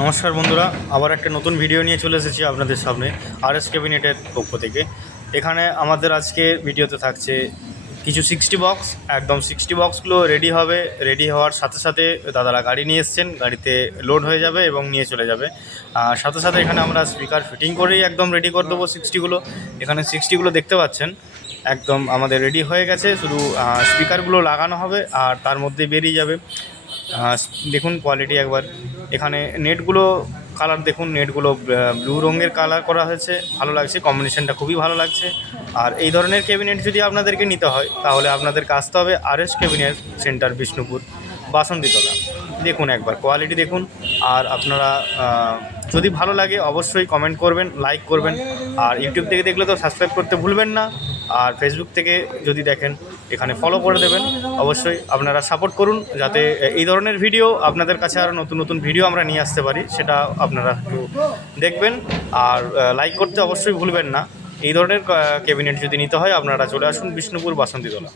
নমস্কার বন্ধুরা, আবার একটা নতুন ভিডিও নিয়ে চলে এসেছি আপনাদের সামনে আরএস ক্যাবিনেটের পক্ষ থেকে। এখানে আমাদের আজকে ভিডিওতে থাকছে কিছু 60 বক্স। একদম 60 বক্সগুলো রেডি হবে। রেডি হওয়ার সাথে সাথে দাদারা গাড়ি নিয়ে এসছেন, গাড়িতে লোড হয়ে যাবে এবং নিয়ে চলে যাবে। সাথে সাথে এখানে আমরা স্পিকার ফিটিং করেই একদম রেডি করে দেবো 60গুলো। এখানে 60গুলো দেখতে পাচ্ছেন একদম আমাদের রেডি হয়ে গেছে, শুধু স্পিকারগুলো লাগানো হবে আর তার মধ্যে বেরিয়ে যাবে। দেখুন কোয়ালিটি একবার। এখানে নেটগুলো কালার দেখুন, নেটগুলো ব্লু রঙের কালার করা হয়েছে, ভালো লাগছে, কম্বিনেশনটা খুবই ভালো লাগছে। আর এই ধরনের ক্যাবিনেট যদি আপনাদেরকে নিতে হয় তাহলে আপনাদেরকে আসতে হবে আরএস ক্যাবিনেট সেন্টার, বিষ্ণুপুর, বাসন্তীতলা। দেখুন একবার কোয়ালিটি দেখুন। আর আপনারা যদি ভালো লাগে অবশ্যই কমেন্ট করবেন, লাইক করবেন। আর ইউটিউব থেকে দেখলে তো সাবস্ক্রাইব করতে ভুলবেন না। আর ফেসবুক থেকে যদি দেখেন এখানে ফলো করে দেবেন। অবশ্যই আপনারা সাপোর্ট করুন যাতে এই ধরনের ভিডিও আপনাদের কাছে আরও নতুন নতুন ভিডিও আমরা নিয়ে আসতে পারি, সেটা আপনারা একটু দেখবেন। আর লাইক করতে অবশ্যই ভুলবেন না। এই ধরনের ক্যাবিনেট যদি নিতে হয় আপনারা চলে আসুন বিষ্ণুপুর, বাসন্তীতলা।